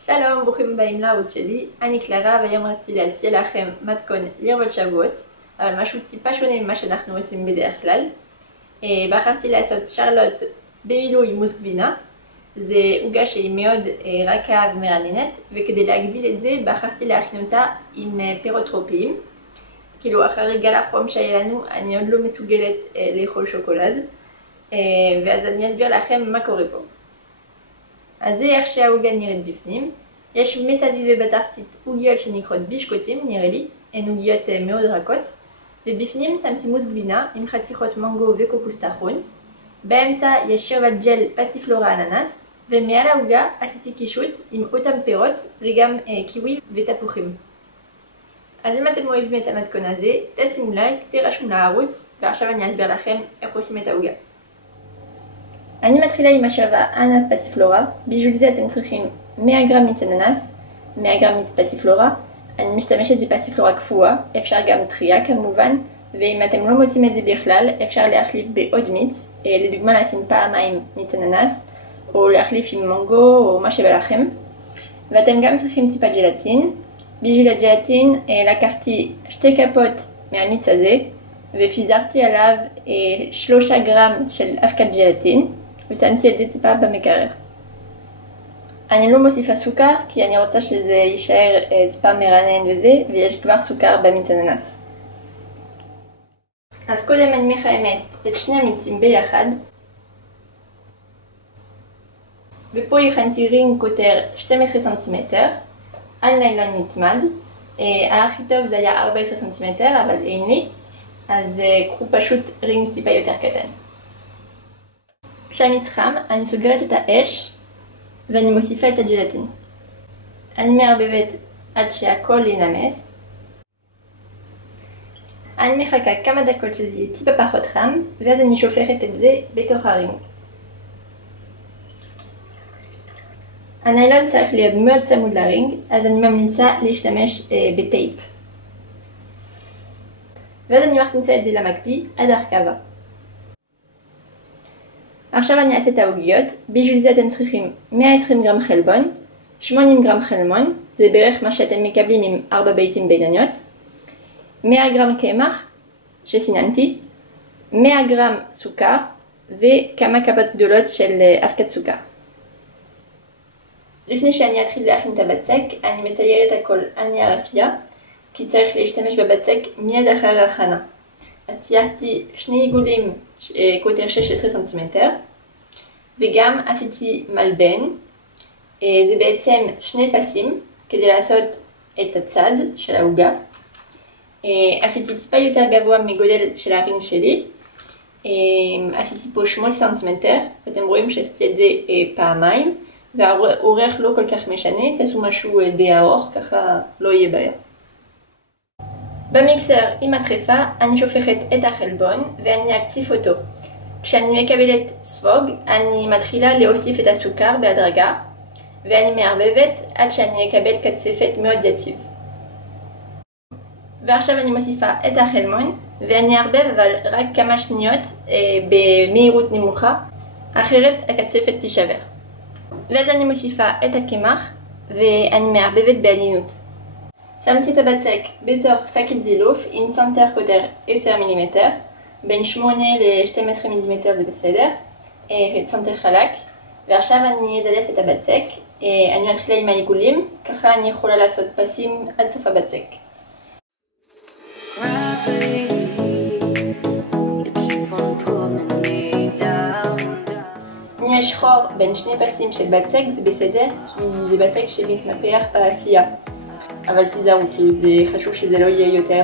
שלום, ברוכים הבאים לערוץ שלי, אני קלרה והיום רציתי להציע לכם מתכון לערבot שבועות, אבל משהו טיפה שונה ממה שאנחנו עושים בדרך כלל. בחרתי לעשות שרלוט במילוי מוס גבינה, זה עוגה שהיא מאוד רכה ומרעננת, וכדי להגדיל את זה בחרתי להכין אותה עם פירות טרופיים. כאילו אחרי גל החום שהיה לנו אני עוד לא מסוגלת לאכול שוקולד, ואז אני אסביר לכם מה קורה פה. אז זה איך שהעוגה נראית בפנים. יש מסביב ובתחתית עוגיות שנקראות בישקוטים, נראה לי, הן עוגיות מאוד רכות, ובפנים שמתי מוס גבינה עם חתיכות מנגו וקוקוס טחון. באמצע יש שרבט ג'ל פסיפלורה אננס, ומעל העוגה עשיתי קישוט עם אותם פירות וגם קיווי ותפוחים. אז אם אתם אוהבים את המתכון הזה, תשימו לייק, תירשמו לערוץ, ועכשיו אני אסביר לכם איך עושים את העוגה. אני מתחילה עם השרבט אננס פסיפלורה. בשביל זה אתם צריכים 100 גרם מיץ אננס, 100 גרם מיץ פסיפלורה. אני משתמשת בפסיפלורה קפואה, אפשר גם טריה כמובן, ואם אתם לא מוצאים את זה בכלל, אפשר להחליף בעוד מיץ, לדוגמה לשים פעמיים מיץ אננס, או להחליף עם מנגו או מה שבא לכם. ואתם גם צריכים טיפה ג'לטין. בשביל הג'לטין לקחתי 2 כפות מהמיץ הזה, ופיזרתי עליו 3 גרם של אבקת ג'לטין, ושמתי את זה טיפה במקרר. אני לא מוסיפה סוכר כי אני רוצה שזה יישאר טיפה מרענן וזה, ויש כבר סוכר במיץ אננס. אז קודם אני מחממת את שני המיצים ביחד, ופה הכנתי רינג קוטר 12 סנטימטר על ניילון נצמד. הכי טוב זה היה 14 סנטימטר, אבל אין לי, אז קחו פשוט רינג טיפה יותר קטן. כשהמיץ חם אני סוגרת את האש ואני מוסיפה את הג'לטין. אני מערבבת עד שהכל ינמס. אני מחכה כמה דקות שזה יהיה טיפה פחות חם, ואז אני שופכת את זה בתוך הרינג. הניילון צריך להיות מאוד צמוד לרינג, אז אני ממליצה להשתמש בטייפ. ואז אני מכניסה את זה למקפיא עד הרכבה. עכשיו אני אעשה את העוגיות. בשביל זה אתם צריכים 120 גרם חלבון, 80 גרם חלמון, זה בערך מה שאתם מקבלים עם 4 ביצים בינוניות, 100 גרם קמח שסיננתי, 100 גרם סוכר וכמה כפות גדולות של אבקת סוכר. לפני שאני אתחיל להכין את הבצק, אני מציירת הכל על נייר אפייה, כי צריך להשתמש בבצק מיד אחרי ההכנה. אז ציירתי 2 עיגולים קוטר 16 סנטימטר, וגם עשיתי מלבן. זה בעצם 2 פסים כדי לעשות את הצד של העוגה. עשיתי טיפה יותר גבוה מגודל של הרינג שלי. עשיתי פה 8 סנטימטר, ואתם רואים שעשיתי את זה פעמיים, והאורך לא כל כך משנה, תעשו משהו די ארוך, ככה לא יהיה בעיה. במיקסר עם הטרפה אני שופכת את החלבון ואני אקציף אותו. כשאני מקבלת ספוג אני מתחילה להוסיף את הסוכר בהדרגה, ואני מערבבת עד שאני אקבל קצפת מאוד יציב. ועכשיו אני מוסיפה את החלבון ואני אערבב, אבל רק כמה שניות במהירות נמוכה, אחרת הקצפת תישבר. ואז אני מוסיפה את הקמח ואני מערבבת בעדינות. שמתי את הבצק בתוך שקית זילוף עם צנטר קוטר 10 מילימטר, בין 8 ל-12 מילימטר זה בסדר, צנטר חלק. ועכשיו אני אדלף את הבצק. אני מתחילה עם העיגולים, ככה אני יכולה לעשות פסים עד סוף הבצק. אם יש חור בין 2 פסים של בצק זה בסדר, כי זה בצק שמתנפח באפייה. אבל תיזהרו, כי זה חשוב שזה לא יהיה יותר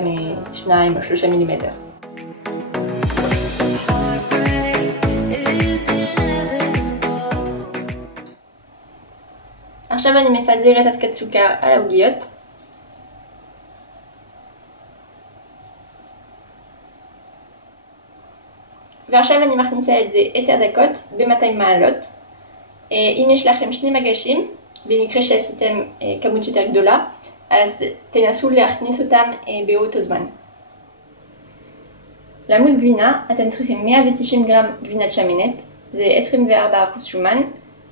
מ2 או 3 מילימטר. עכשיו אני מפזרת אבקת סוכר על העוגיות. ועכשיו אני מכניסה את זה 10 דקות ב-200 מעלות. אם יש לכם 2 מגשים, במקרה שעשיתם כמות יותר גדולה, אז תנסו להכניס אותם באותו זמן. למוס גבינה אתם צריכים 190 גרם גבינת שמנת, זה 24% שומן,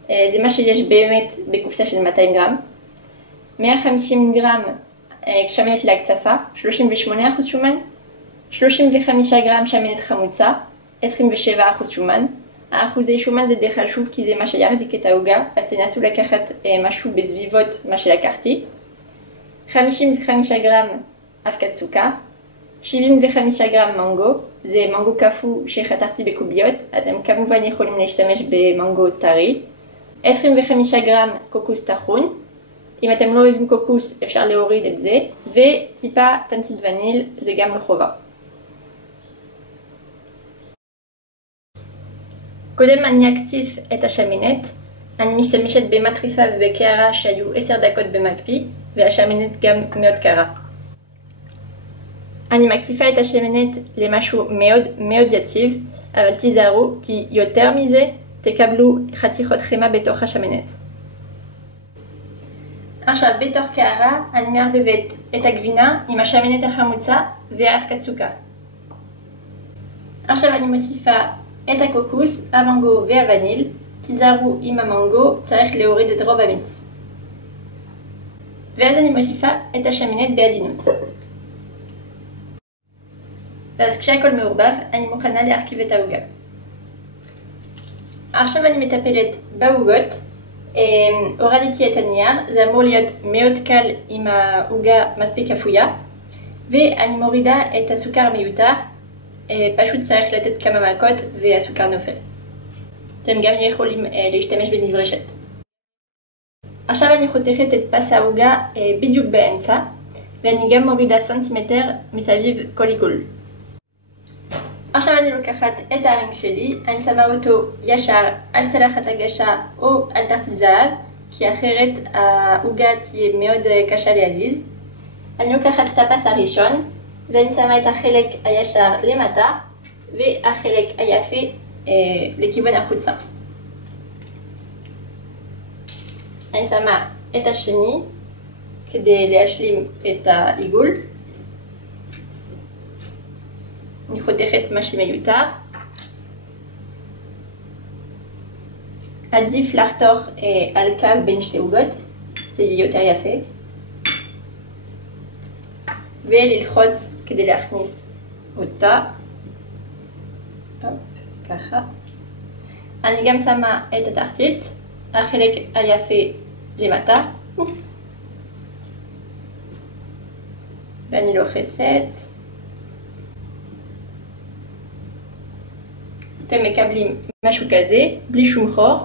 זה מה שיש באמת בקופסה של 200 גרם, 150 גרם שמנת להקצפה, 38% שומן, 35 גרם שמנת חמוצה, 27% שומן. האחוזי שומן זה די חשוב כי זה מה שיחזיק את העוגה, אז תנסו לקחת משהו בסביבות מה שלקחתי. 55 גרם אבקת סוכר, 75 גרם מנגו, זה מנגו קפוא שחתכתי בקוביות, אתם כמובן יכולים להשתמש במנגו טרי. 25 גרם קוקוס טחון, אם אתם לא אוהבים קוקוס אפשר להוריד את זה, וטיפה תמצית וניל, זה גם לא חובה. קודם אני אקציף את השמנת, אני משתמשת במטריפה ובקערה שהיו 10 דקות במקפיא, והשמנת גם מאוד קרה. אני מקציפה את השמנת למשהו מאוד יציב, אבל תיזהרו כי יותר מזה תקבלו חתיכות חמה בתוך השמנת. עכשיו בתוך קערה אני מערבבת את הגבינה עם השמנת החמוצה ואבקת סוכר. עכשיו אני מוסיפה את הקוקוס, המנגו והווניל. תיזהרו עם המנגו, צריך להוריד את רוב המיץ. ואז אני מוסיפה את השמנת בעדינות. ואז כשהכל מעורבב, אני מוכנה להרכיב את העוגה. עכשיו אני מטפלת בעוגות. הורדתי את הנייר, זה אמור להיות מאוד קל עם העוגה מספיק אפויה. ואני מורידה את הסוכר המיותר, פשוט צריך לתת כמה מכות והסוכר נופל. אתם גם יכולים להשתמש בנברשת. עכשיו אני חותכת את פס העוגה בדיוק באמצע, ואני גם מורידה סנטימטר מסביב כל עיגול. עכשיו אני לוקחת את הרינג שלי, אני שמה אותו ישר על צלחת הגשה או על תרצית זהב, כי אחרת העוגה תהיה מאוד קשה להזיז. אני לוקחת את הפס הראשון, ואני שמה את החלק הישר למטה, והחלק היפה לכיוון החוצה. אני שמה את השני כדי להשלים את העיגול. אני חותכת מה שמיותר. עדיף לחתוך על קו בין שתי עוגות, זה יהיה יותר יפה. וללחוץ כדי להכניס אותה. ככה. אני גם שמה את התחתית, החלק היפה למטה. ואני לוחצת. אתם מקבלים משהו כזה, בלי שום חור.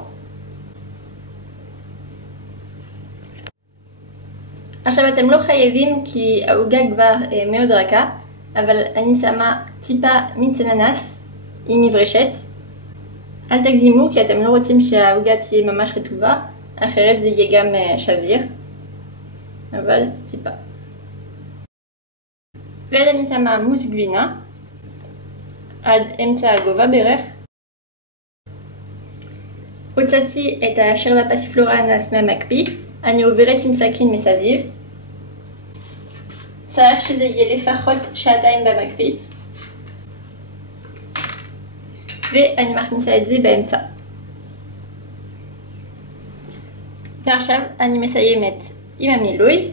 עכשיו אתם לא חייבים כי העוגה כבר מאוד רכה, אבל אני שמה טיפה מיץ אננס עם מברשת. אל תגזימו כי אתם לא רוצים שהעוגה תהיה ממש רטובה, אחרת זה יהיה גם שביר, אבל טיפה. ואז אני שמה מוס גבינה עד אמצע הגובה בערך. הוצאתי את השרבה פסיפלורה אננס מהמקפיא, אני עוברת עם סכין מסביב. צריך שזה יהיה לפחות שעתיים במקפיא. ואני מכניסה את זה באמצע. ועכשיו אני מסיימת עם המילוי.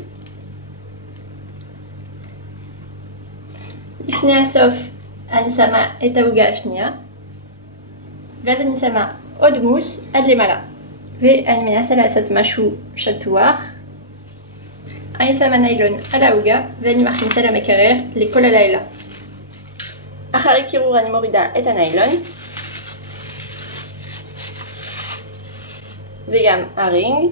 לפני הסוף אני שמה את העוגה השנייה. ואז אני שמה עוד מוס עד למעלה. ואני מנסה לעשות משהו שטוח. אני שמה ניילון על העוגה ואני מכניסה למקרר לכל הלילה. אחרי קירור אני מורידה את הניילון. וגם הרינג.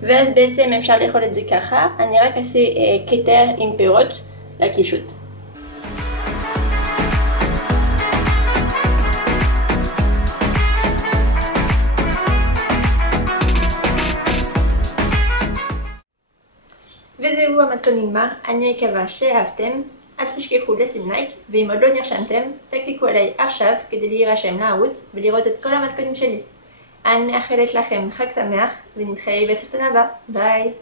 ואז בעצם אפשר לאכול את זה ככה. אני רק אעשה כתר עם פירות לקישוט. וזהו המתכון נגמר, אני מקווה שאהבתם, אל תשכחו לשים לייק, ואם עוד לא נרשמתם, תקליקו עליי עכשיו כדי להירשם לערוץ ולראות את כל המתכונים שלי. אני מאחלת לכם חג שמח ונתחייב בסרטון הבא, ביי!